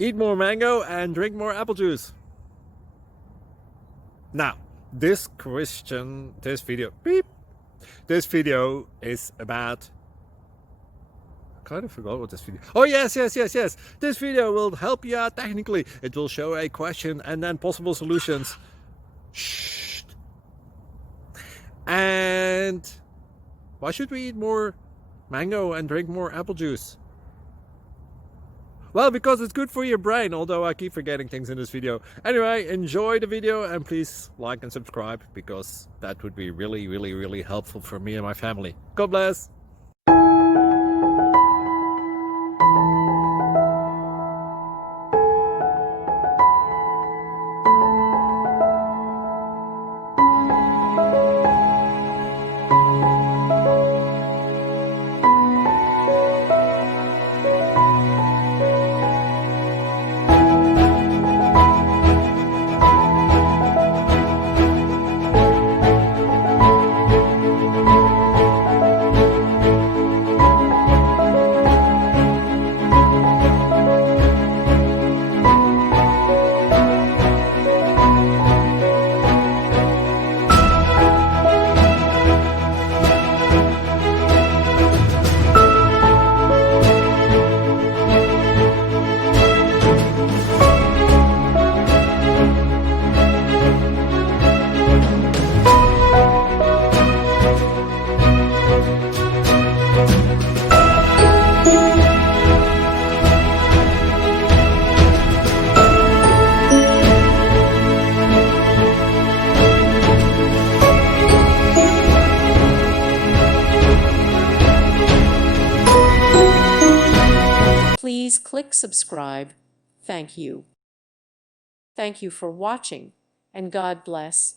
Eat more mango and drink more apple juice. Now, this video is about, I kind of forgot what this video. Oh, yes. This video will help you out technically. It will show a question and then possible solutions. Shh. And why should we eat more mango and drink more apple juice? Well, because it's good for your brain, although I keep forgetting things in this video. Anyway, enjoy the video and please like and subscribe, because that would be really helpful for me and my family. God bless! Please click subscribe. Thank you. Thank you for watching, and God bless.